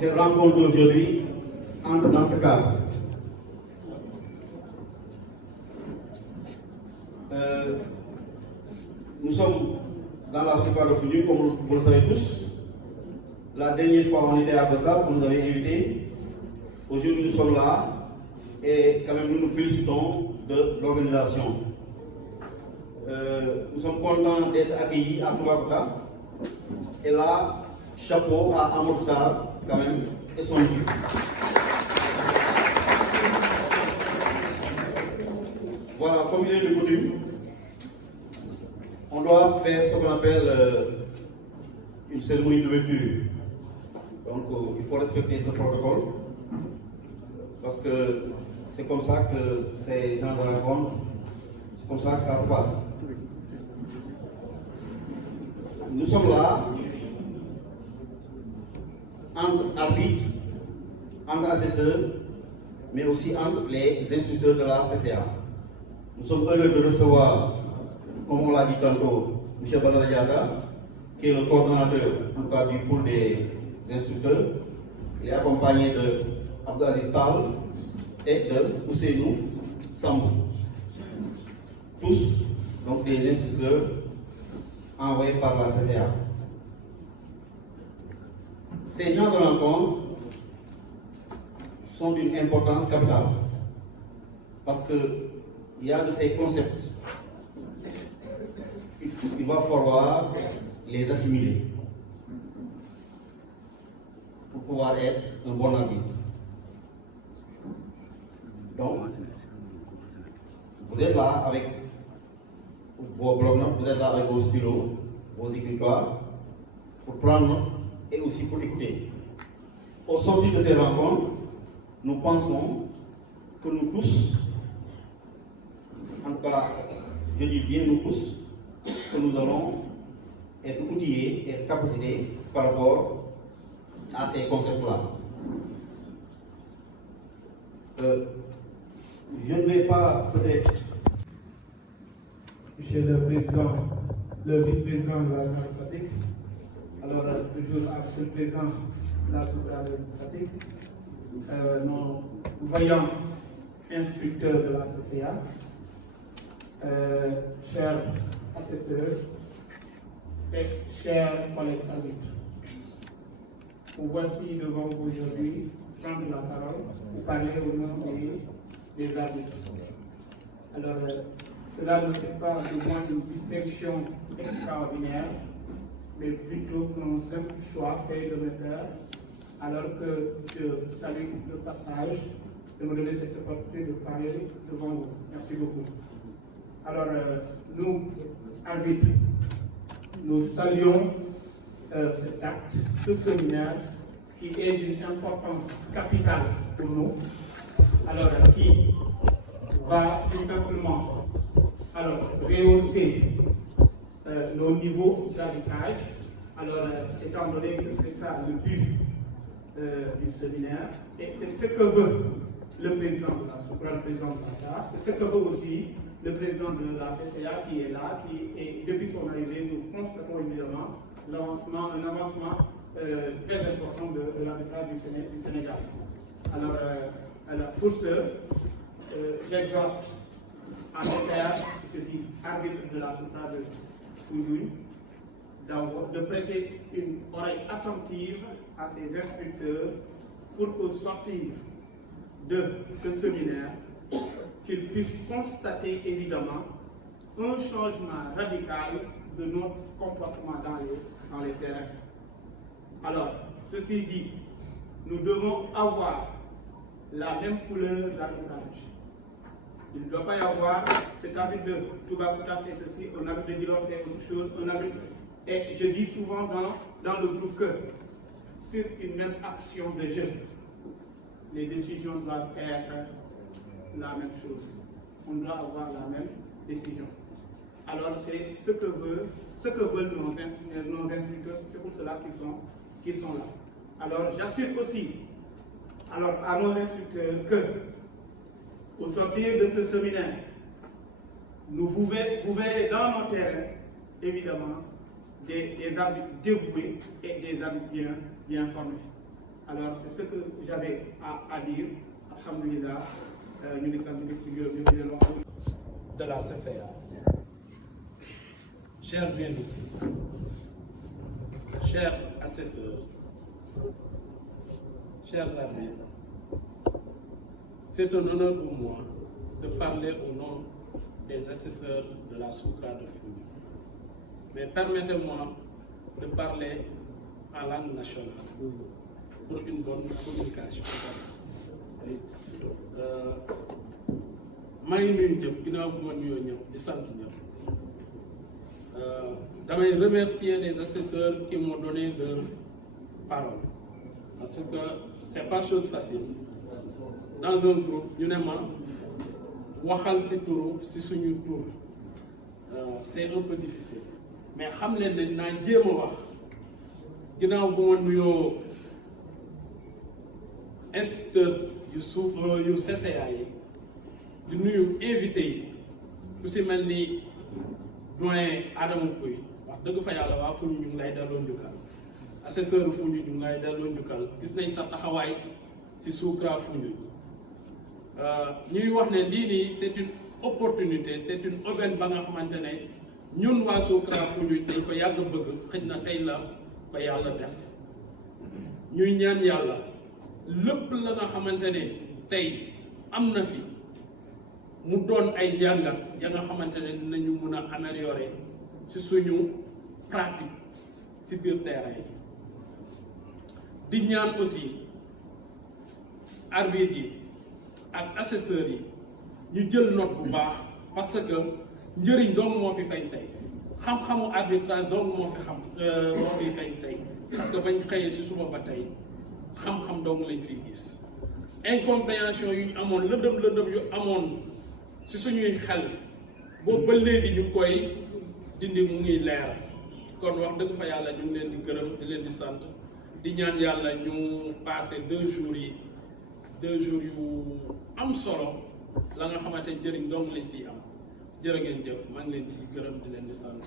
cette rencontre d'aujourd'hui entre dans ce cadre. Nous sommes dans la Super de Foundiougne, comme vous le savez tous. La dernière fois, on était à Bessas, vous nous avez invités. Aujourd'hui, nous sommes là et quand même, nous nous félicitons de l'organisation. Nous sommes contents d'être accueillis à Toubacouta. Et là, chapeau à Amadou Sarr, quand même, et son équipe. Voilà, comme il est de coutume, on doit faire ce qu'on appelle une cérémonie d'ouverture. Donc, il faut respecter ce protocole, parce que c'est comme ça que ces gens de rencontre, c'est comme ça que ça se passe. Nous sommes là, entre arbitres, entre assesseurs, mais aussi entre les instructeurs de la CCA. Nous sommes heureux de recevoir, comme on l'a dit tantôt, M. Badara Diatta, qui est le coordonnateur en cas du pool des instructeurs. Il est accompagné de Abdou Aziz Tal et de Ousseinou Sambou. Tous donc des instructeurs envoyés par la CCA. Ces gens de rencontre sont d'une importance capitale parce qu'il y a de ces concepts. Il va falloir les assimiler pour pouvoir être un bon arbitre. Donc, vous êtes là avec vos blocs-notes, vous êtes là avec vos stylos, vos écritoires, pour prendre et aussi pour écouter. Au sortir de ces rencontres, nous pensons que nous tous, en tout cas, je dis bien nous tous, que nous allons être outillés, être capacités par rapport à ces concepts-là. Je ne vais pas peut-être, Monsieur le Président, le vice-président de la région de Fatick, alors toujours à ce président de la sous-région de Fatick, nos voyants instructeurs de la CCA, chers assesseurs et chers collègues arbitres. Vous voici devant vous aujourd'hui prendre la parole pour parler au nom des arbitres. Alors, cela ne fait pas de moi une distinction extraordinaire, mais plutôt qu'un simple choix fait de mes pairs, alors que je salue le passage de me donner cette opportunité de parler devant vous. Merci beaucoup. Alors, nous, arbitres, nous saluons cet acte, ce séminaire qui est d'une importance capitale pour nous, alors qui va tout simplement rehausser nos niveaux d'arbitrage. Alors, étant donné que c'est ça le but du séminaire, et c'est ce que veut le président de la Suprême, président de la CAR, c'est ce que veut aussi le président de la CCA qui est là, et depuis son arrivée, nous constatons évidemment un avancement très important de l'arbitrage du Sénégal. Alors pour ce, j'exhorte à mes pairs, je dis arbitre de la Sultane de Foundiougne, de prêter une oreille attentive à ces instructeurs pour qu'au sortir de ce séminaire, qu'ils puissent constater évidemment un changement radical de notre comportement dans les terrains. Alors, ceci dit, nous devons avoir la même couleur d'arbitrage. Il ne doit pas y avoir cet arbitre de Toubacouta fait ceci, un arbitre de Guilor fait autre chose, un arbitre. Et je dis souvent dans le groupe que sur une même action de jeu, les décisions doivent être la même chose. On doit avoir la même décision. Alors c'est ce que veulent nos instructeurs, c'est pour cela qu'ils sont là. Alors j'assure aussi à nos instructeurs que au sortir de ce séminaire, vous verrez dans nos terrains, évidemment, des arbitres dévoués et des arbitres bien formés. Alors, c'est ce que j'avais à dire. Alhamdulillah, nous les sommes de la CCA. Chers invités, chers assesseurs, chers amis, c'est un honneur pour moi de parler au nom des assesseurs de la Soukra de Foundiougne. Mais permettez-moi de parler en langue nationale pour une bonne communication. maa ngi nuyu ñëpp ginnaaw bu ma nuyoo ñëpp di sant ñëpp damay remercier les assesseurs qui m'ont donné leur parole parce que c'est pas chose facile dans un groupe ñu ne ma waxal ci turu ci suñu tur c'est un peu difficile mais xam leen ne naa jéem a wax ginnaaw bu ma nuyoo instructeur yu CCA yi di nuyu invité yi ku ci mel ni doyen Adama Pouy wax dëgg fa yàlla waa Foundiougne ñu ngi lay delloo njukkal assesseur Foundiougne ñu ngi lay delloo njukkal gis nañ sa taxawaay ci Soukra Foundiougne ñuy wax ne lii nii c'est une opportunité c'est une aubaine ba nga xamante ne ñun waa Soukra Foundiougne dañ ko yàgg bëgg xëj na tey la ko yàlla def ñuy ñaan yàlla lépp la nga xamante ne tey am na fi mu doon ay njàngat ya nga xamante ne dinañu mën a améliorer ci suñu pratique ci biir terrain yi di ñaan aussi arbitre yi ak assesseurs yi ñu jël note bu baax parce que njëriñ dong moo fi feeñ tey xam-xamu arbitrage dong moo fi feeñ tey parce que bañ xëyee ci suba ba tey xam-xam dong lañ fiy gis incompréhension yu ñu amoon lëndëm yu amoon ci suñuy xel boobu ba léegi ñu koy dindi mu ngi leer kon wax dëgg fa yàlla ñu ngi leen di gërëm di leen di sant di ñaan yàlla ñu passé 2 jours yu am solo la nga xamante njëriñ dong lañ siy am jërë ngeen jëf maa ngi leen di gërëm di leen di sant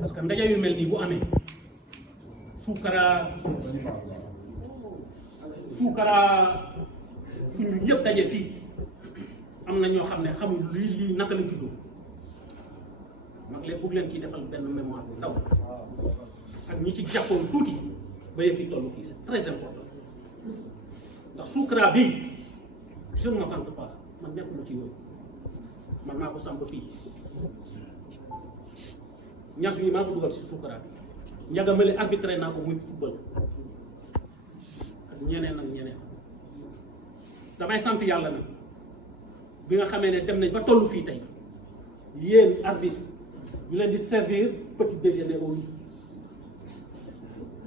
parce que ndaje yu mel nii bu amee Soukra suñu ñëpp daje fii am na ñoo xam ne xamul lii naka la juddoo mag leen bëgg leen ciy defal benn mémoire bu ndaw ak ñi ci jàppoon tuuti ba yëf yi tollu fii c'est très important ndax Soukra bii je ne m'en pas man nekkuma ci yooyu man maa ko samp fii ñas bi maa ko dugal si Soukra bi njagamale arbitré naa ko muy football ak ñeneen ak ñeneen damay sant yàlla nag bi nga xamee ne dem nañ ba tollu fii tey yéen arbitre ñu leen di servir petit déjeuner au lit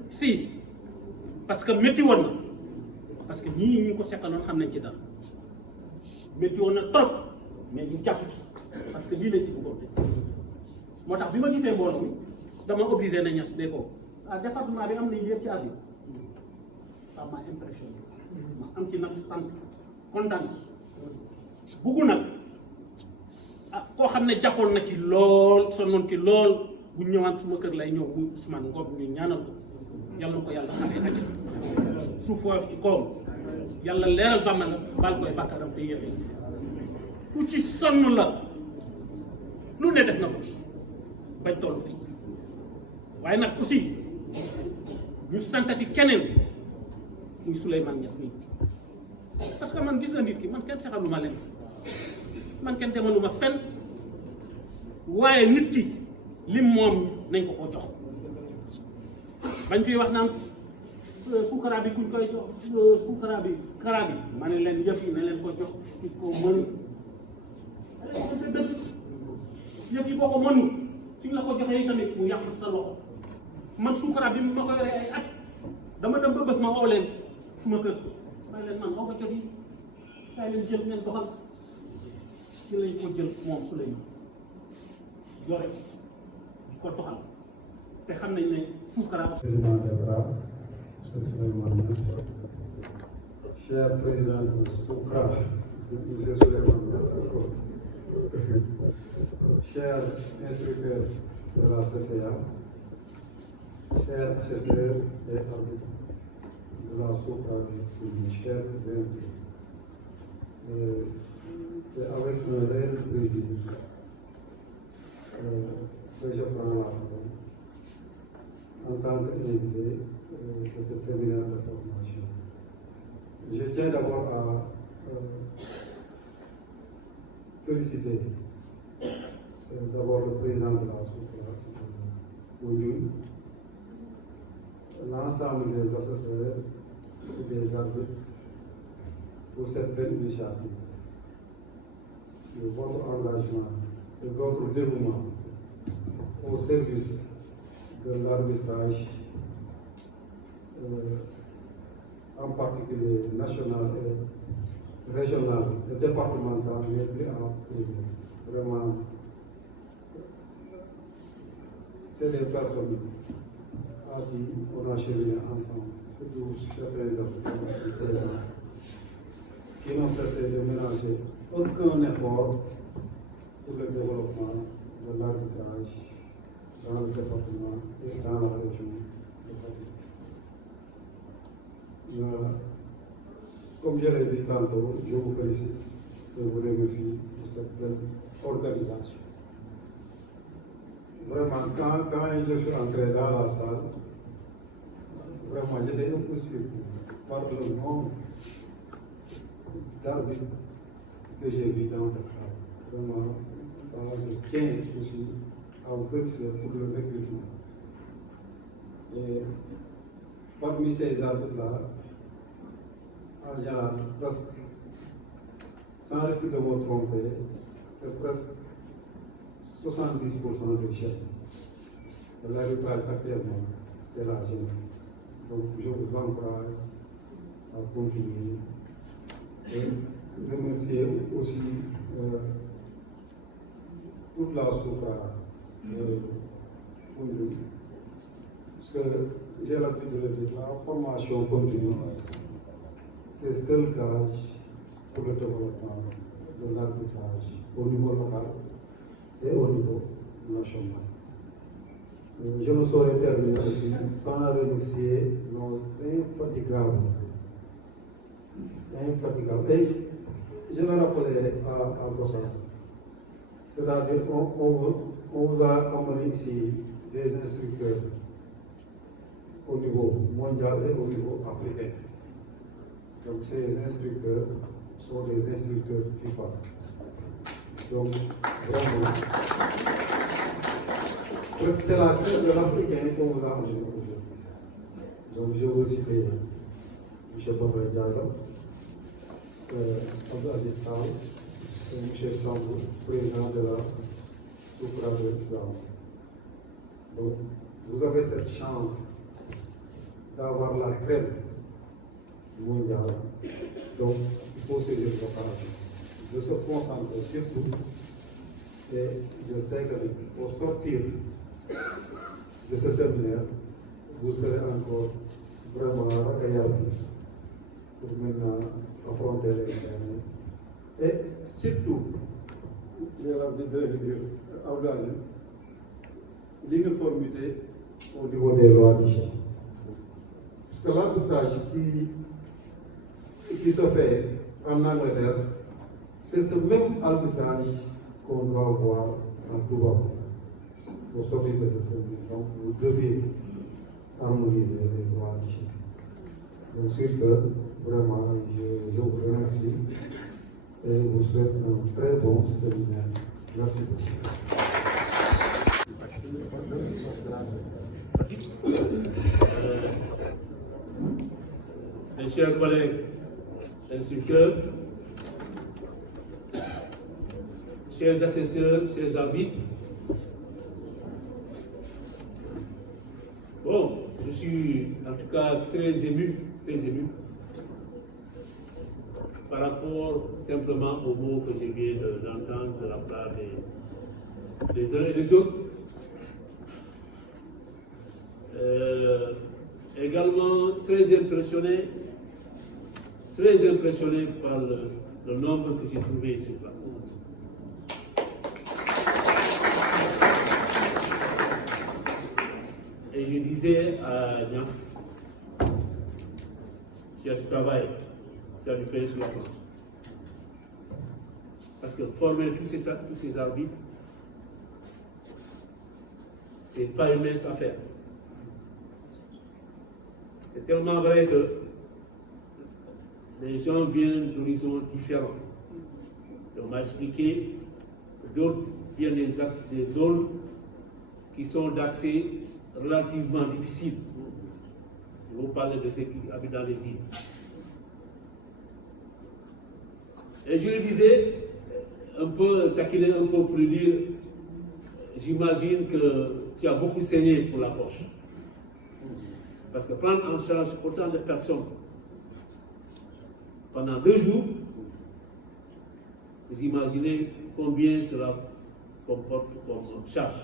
si parce que métti woon na parce que ñii ñu ko seqaloon xam nañ ci dara métti woon na trop mais ñu jàpp ci parce que lii lañ ci bëggoon de moo tax bi ma gisee mbooloo mi dama obligé na ñas de ko département bi am nañ yëpp ci arbitre ça m'a impressionné ma am ci nag sant kontaan buggu nag koo xam ne jàppoon na ci lool sonnoon ci lool bu ñëwaat suma kër lay ñëw muy Ousmane Ngom ñu ñaanal ko yàlla na ko yàlla xamee àjjana suuf woyof ci kawam yàlla leeral bàmmeel baal koy bàkkaaram te yéexee ku ci sonn la lu ne def na ko bañ toll fii waaye nag aussi ñu santati keneen muy Souleymane Niass nii parce que man gis nga nit ki man kenn saxaluma leen man kenn demaluma fen waaye nit ki lim moom nañ ko ko jox bañ fiy wax naan Soukra bi kuñ koy jox Soukra bi kara bi ma ne leen yëf yi ne leen ko jox ki ko mën dëgg yëf yi boo ko mënul suñ la ko joxee tamit mu yàq sa loxo man Soukra bi ma ko yoree ay at dama dem ba bés ma woo leen suma kër may leen man moo ko jot yi kaay leen jël ngeen doxal ci lañ ko jël moom su lay yore di ko doxal te xam nañ ne Soukra président d'État, monsieur Souleymane Niass, cher président de Soukra, monsieur Souleymane Niass, cher instructeur de la CCA, chers assesseurs et arbitres, la souffrance du chers invités. C'est avec un réel plaisir que je prends la parole en tant qu'invité de ce séminaire de formation. Je tiens d'abord à féliciter d'abord le président de la souffrance, l'ensemble des assesseurs et des arbitres pour cette belle initiative, de votre engagement et votre dévouement au service de l'arbitrage, en particulier national et régional et départemental, mais plus en privé. Vraiment, c'est des personnes à qui on a cheminé ensemble, surtout certains associations présents, qui n'ont cessé de ménager aucun effort pour le développement de l'arbitrage dans le département et dans la région de Fatick. Comme je l'ai dit tantôt, je vous félicite et vous remercie pour cette belle organisation. Vraiment, quand je suis entré dans la salle, vraiment, j'étais un peu surpris par le nombre d'arbitres que j'ai vu dans cette salle. Vraiment, je tiens aussi à vous féliciter pour le recrutement. Et parmi ces arbitres-là, en général, presque, sans risque de me tromper, c'est presque 70% des chefs. L'arbitrage actuellement, c'est la jeunesse. Donc, je vous encourage à continuer et remercier aussi toute la souffrance pour nous. Parce que j'ai l'habitude de le dire, la formation continue, c'est seul gage pour le développement de l'arbitrage au niveau local et au niveau national. Je ne saurais terminer aussi sans remercier nos infatigables. Et je le rappelais à Bossas. C'est-à-dire qu'on vous a emmené ici des instructeurs au niveau mondial et au niveau africain. Donc ces instructeurs sont des instructeurs FIFA. Donc vraiment, c'est la crise de l'Africain qu'on vous a emmené aujourd'hui. Donc je vous cite M. Babel Diallo, Abdou Aziz Tal, M. Sambou, président de la Soukra de l'Islam. Donc vous avez cette chance d'avoir la crème mondiale. Donc il faut saisir l'occasion de se concentrer surtout. Et je sais que pour sortir de ce séminaire, vous serez encore vraiment recueillis pour maintenant affronter les examens. Et surtout, j'ai l'habitude de le dire, engager l'uniformité au niveau des lois du chef. Parce que l'arbitrage qui se fait en Angleterre, c'est ce même arbitrage qu'on doit voir en Touba. Pour sortir de ce service, donc vous devez harmoniser les lois du chef. Donc sur ce, vraiment, je vous remercie et vous souhaite un très bon séminaire. Merci beaucoup. Mes chers collègues instructeurs, chers assesseurs, chers arbitres, bon, je suis en tout cas très ému par rapport simplement aux mots que je viens d'entendre de la part des uns et des autres. Également très impressionné par le nombre que j'ai trouvé sur place. Et je disais à Nias tu as du travail, tu as du pain sur la planche. Parce que former tous ces arbitres, c'est pas une mince affaire. C'est tellement vrai que les gens viennent d'horizons différents. Et on m'a expliqué que d'autres viennent des zones qui sont d'accès relativement difficiles. Je vous parle de ceux qui habitent dans les îles. Et je le disais, un peu taquiner un peu pour lui dire, j'imagine que tu as beaucoup saigné pour la poche. Parce que prendre en charge autant de personnes pendant 2 jours, vous imaginez combien cela comporte comme charge.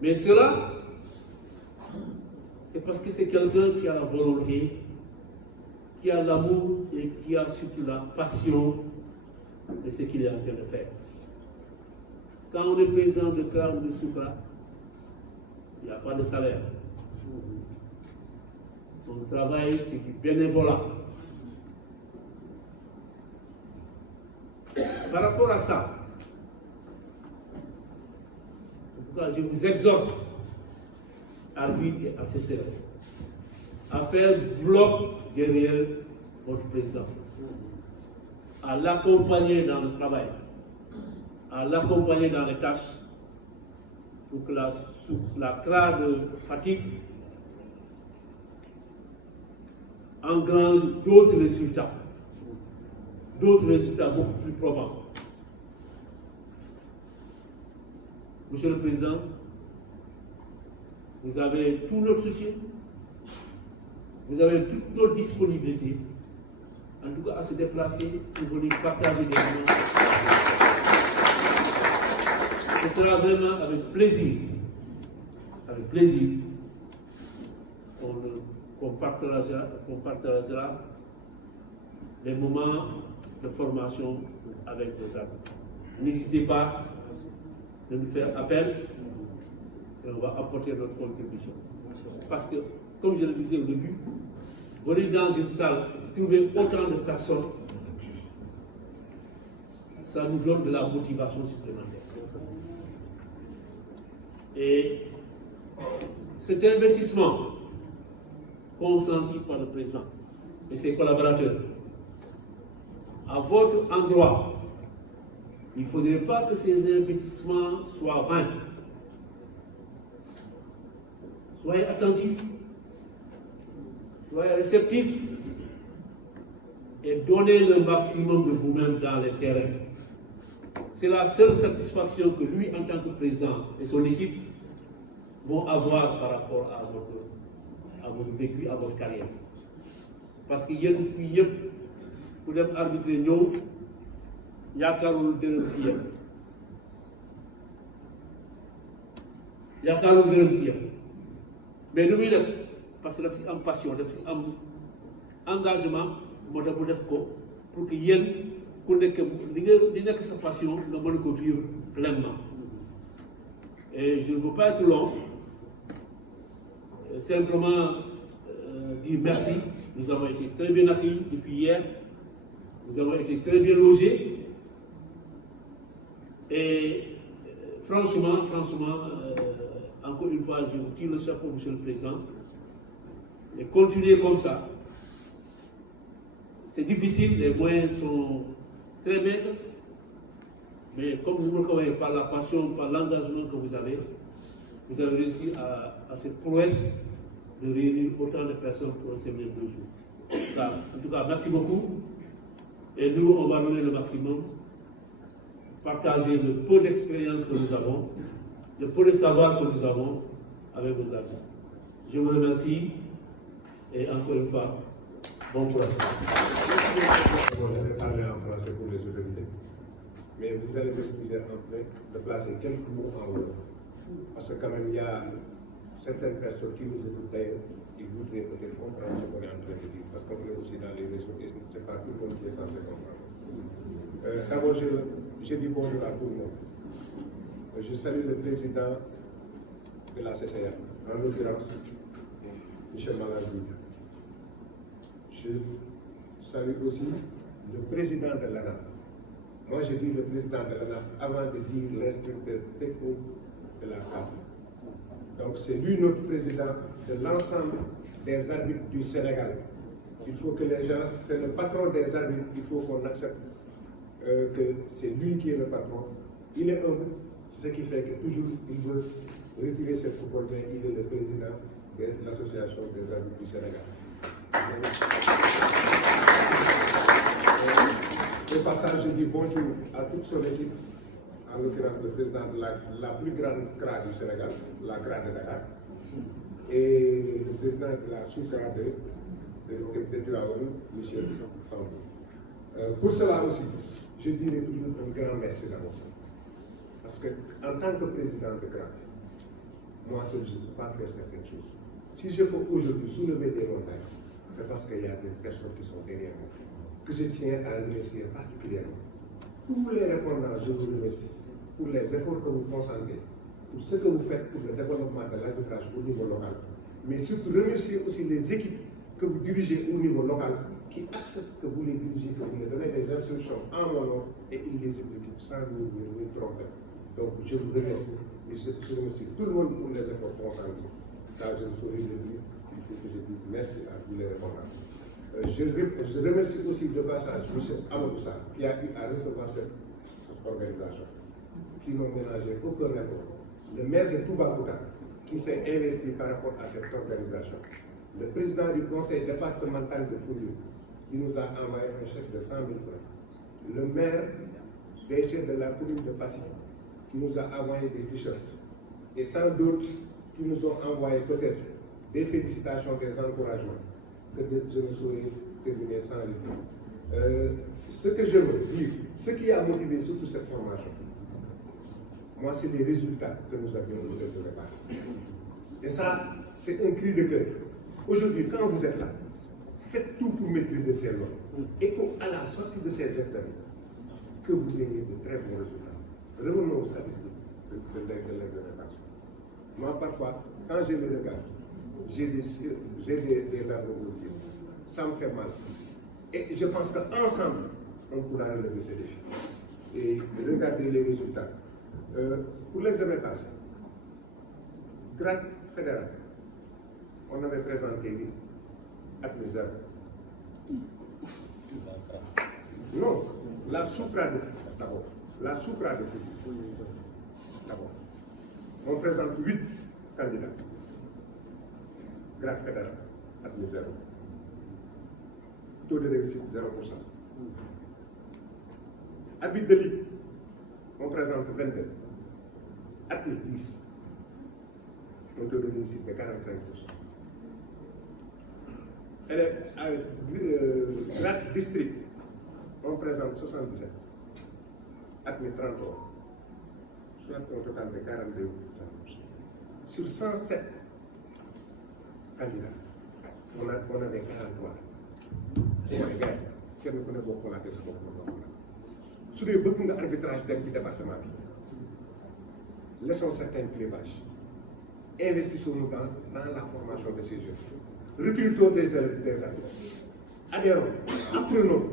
Mais cela, c'est parce que c'est quelqu'un qui a la volonté, qui a l'amour et qui a surtout la passion de ce qu'il est en train de faire. Quand on est président de CRA ou de SOUCRA, il n'y a pas de salaire. Son travail, c'est du bénévolat. Par rapport à ça, en tout cas, je vous exhorte à lui et à ses services à faire bloc derrière votre président, à l'accompagner dans le travail, à l'accompagner dans les tâches pour que la CRA de Fatick engrange d'autres résultats beaucoup plus probants. Monsieur le Président, vous avez tout notre soutien, vous avez toute notre disponibilité, en tout cas à se déplacer pour venir partager des moments. Ce sera vraiment avec plaisir qu'on partagera les moments de formation avec vos amis. N'hésitez pas de nous faire appel et on va apporter notre contribution. Parce que, comme je le disais au début, venir dans une salle, trouver autant de personnes, ça nous donne de la motivation supplémentaire. Et cet investissement consenti par le président et ses collaborateurs, à votre endroit, il ne faudrait pas que ces investissements soient vains. Soyez attentifs, soyez réceptifs et donnez le maximum de vous-même dans les terrains. C'est la seule satisfaction que lui, en tant que président et son équipe, vont avoir par rapport à votre vécu, à votre carrière. Parce que yéen fii yëpp ku dem arbitrer ñëw yaakaarul dërëm si yéen mais lu muy def parce que daf si am passion, daf si am engagement, moo tax mu def ko pour que yéen ku nekk li nekk sa passion nga mën ko vivre pleinement. Et je ne veux pas être long, simplement dire merci. Nous avons été très bien accueillis depuis hier, nous avons été très bien logés et franchement, encore une fois, je vous tire le chapeau, Monsieur le Président, et continuez comme ça. C'est difficile, les moyens sont très maigres, mais comme vous le voyez, par la passion, par l'engagement que vous avez réussi à cette prouesse de réunir autant de personnes pour un séminaire de 2 jours. En tout cas, merci beaucoup. Et nous, on va donner le maximum, partager le peu d'expérience que nous avons, le peu de savoir que nous avons avec vos amis. Je vous remercie et encore une fois, bon courage. Je vais parler en français pour les autorités, mais vous allez m'excuser en fait de placer quelques mots en wolof. Parce que quand même, il y a certaines personnes qui nous écoutent d'ailleurs, qui voudraient peut-être comprendre ce qu'on est en train de dire, parce qu'on est aussi dans les réseaux et c'est pas tout le monde qui est censé comprendre. D'abord, je dis bonjour à tout le monde. Je salue le président de la CCA, en l'occurrence Michel Malandou. Je salue aussi le président de l'ANAP. Moi, je dis le président de l'ANAP avant de dire l'instructeur technique de la CAF. Donc, c'est lui notre président de l'ensemble des arbitres du Sénégal. Il faut que les gens, c'est le patron des arbitres, il faut qu'on accepte que c'est lui qui est le patron. Il est humble, c'est ce qui fait que toujours il veut retirer cette football, mais il est le président de l'association des arbitres du Sénégal. Au passage, je dis bonjour à toute son équipe, en l'occurrence le président de la plus grande CRA du Sénégal, la CRA de Dakar, et le président de la sous-CRA de Tuaoul, Michel Sambou. Pour cela aussi, je dirais toujours un grand merci d'abord. Parce qu'en tant que président de CRA, moi seul, je ne peux pas faire certaines choses. Si je peux aujourd'hui soulever des montagnes, c'est parce qu'il y a des personnes qui sont derrière moi, que je tiens à remercier particulièrement. Tous les répondants, je vous remercie pour les efforts que vous consentez, pour ce que vous faites pour le développement de l'arbitrage au niveau local, mais surtout remercier aussi les équipes que vous dirigez au niveau local, qui acceptent que vous les dirigez, que vous les donnez des instructions en mon nom et ils les exécutent sans nous tromper. Donc je vous remercie et je remercie tout le monde pour les efforts consentis. Ça, je ne saurais le dire, il faut que je dise merci à tous les répondants. Je remercie aussi de passage Michel Amadoussa qui a eu à recevoir cette organisation, qui n'ont ménagé aucun effort. Le maire de Toubacouta qui s'est investi par rapport à cette organisation. Le président du conseil départemental de Foundiougne qui nous a envoyé un chèque de 100 000 francs. Le maire DG de la commune de Passy qui nous a envoyé des t-shirts. Et tant d'autres qui nous ont envoyé peut-être des félicitations, des encouragements, que je ne saurais terminer sans le dire. Ce que je veux dire, ce qui a motivé surtout cette formation, moi, c'est les résultats que nous avions aux examens passés. Et ça, c'est un cri de cœur. Aujourd'hui, quand vous êtes là, faites tout pour maîtriser ces lois. Et qu'à la sortie de ces examens, que vous ayez de très bons résultats. Revenons aux statistiques de l'examen passé. Moi, parfois, quand je me regarde, j'ai des larmes aux yeux. Ça me fait mal. Et je pense qu'ensemble, on pourra relever ces défis. Et regardez les résultats. Pour l'examen passé, grade fédéral, on avait présenté 8, admis 0. Non, la supra de foot d'abord. La supra de foot d'abord. On présente 8 candidats. Grade fédéral, admis 0. Taux de réussite 0%. Arbitre de ligue, on présente 22. Admis 10. Un taux de réussite de 45%. Grade district, on présente 77. Admis 33. Soit un total de 42%. Sur 107 candidats, on avait 43. C'est les gars, kenn ku ne boo xolaatee sa bopp nga xoolaat. Su dee bëgg nga arbitrage dem ci département bi, laissons certains clivages. Investissons-nous dans la formation de ces jeunes. Recrutons des élèves, des arbitres. Adhérons, apprenons,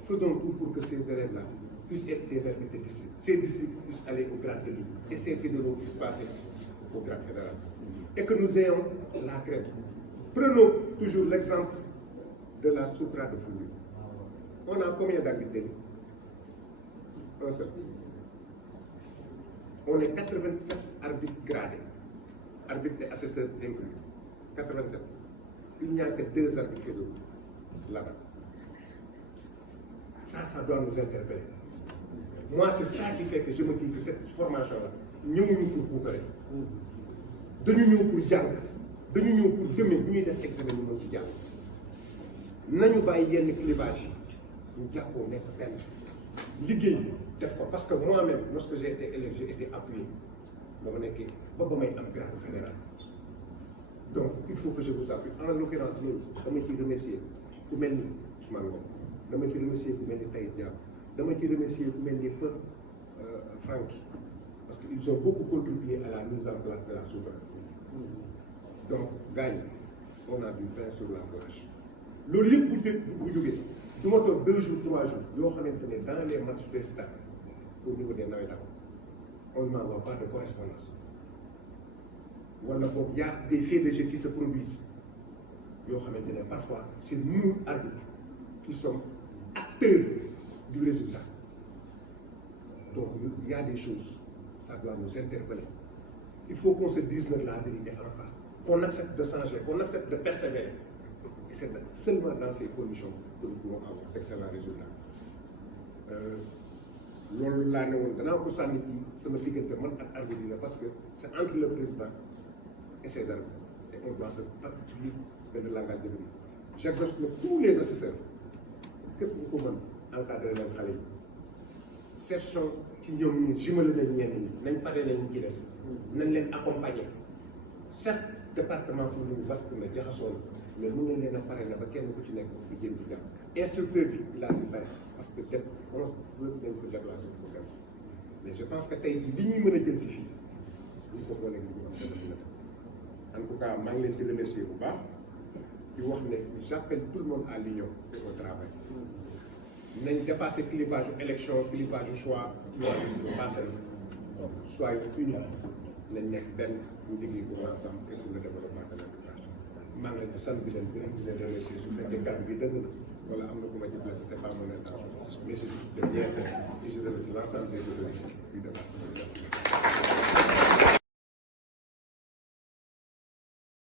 faisons tout pour que ces élèves-là puissent être des arbitres de district. Ces districts puissent aller au grade de ligue et ces fédéraux puissent passer au grade fédéral. Et que nous ayons la crête. Prenons toujours l'exemple de la Supra de Foundiougne. On a combien d'arbitres de ligue? Un seul. On est 87 arbitres gradés, arbitres et assesseurs inclus. 87. Il n'y a que 2 arbitres fédéraux là-bas. Ça doit nous interpeller. Moi, c'est ça qui fait que je me dis que cette formation-là, nous sommes pour couper. Nous sommes pour jàng, nous sommes pour demain, nous sommes examen nous ci jàng. Nañu bàyyi yenn clivage ñu jàppoo nekk benn liggéey def ko parce que moi-même lorsque j'ai été élève j'ai été appuyé dama nekkee ba may am grade fédéral. Donc il faut que je vous appuie. En l'occurrence loolu dama ciy remercier ku mel ni Ousmane Ngom, dama ci remercier ku mel ni Taïb Diab, dama ci remercier ku mel ni Feu Franck, parce qu'ils ont beaucoup contribué à la mise en place de la Supra. Donc gars yi on a du pain sur la plage. Loolu yëpp bu jógee du ma toog 2 jours 3 jours yoo xamante ne dans les matchs des stades au niveau des nawetaan on n'envoie pas de correspondance wala boog y a des faits de jeu qui se produisent yoo xamante ne parfois c'est nous arbitres qui sommes acteurs du résultat. Donc il y a des choses, ça doit nous interpeller. Il faut qu'on se dise la vérité en face, qu'on accepte de changer, qu'on accepte de persévérer. Et c'est seulement dans ces conditions que nous pouvons avoir d'excellents résultats. Loolu laa ne woon danaa ko sànni ci sama diggante man ak arbitre la parce que c'est entre le président et ses arbitres et on doit se partir de le langage de vie. J'exhorte tous les assesseurs képp ku ko mën encadrer leen xale yi cherchons ci ñoom ñu jumale leen ñenn ñi nañ pare leen ci des nañ leen accompagner certes département fu ñu vaste na jaxasoo mais mën nañ leen a pare na ba kenn ku ci nekk di jëm ci gàpp instructeur bi il a du pare parce que def on dañ ko déplacé ko dem mais je pense que tey li ñuy mën a jël si fii buñ ko booleeg li ñu am dina en tout cas maa ngi leen di remercier bu baax di wax ne j'appelle tout le monde à l'union et au travail nañ dépassé clivage élection clivage choix passé na soyons unis nañ nekk benn ñu liggéey ko ensemble et pour le développement de notre village maa ngi leen di sant di leen gërëm di leen remercier su fekkee kàddu gi dëgg na wala am na ku ma ci blessé c'est pas mon intention mais c'est juste de bien faire et je remercie l'ensemble des autorités du département. Merci.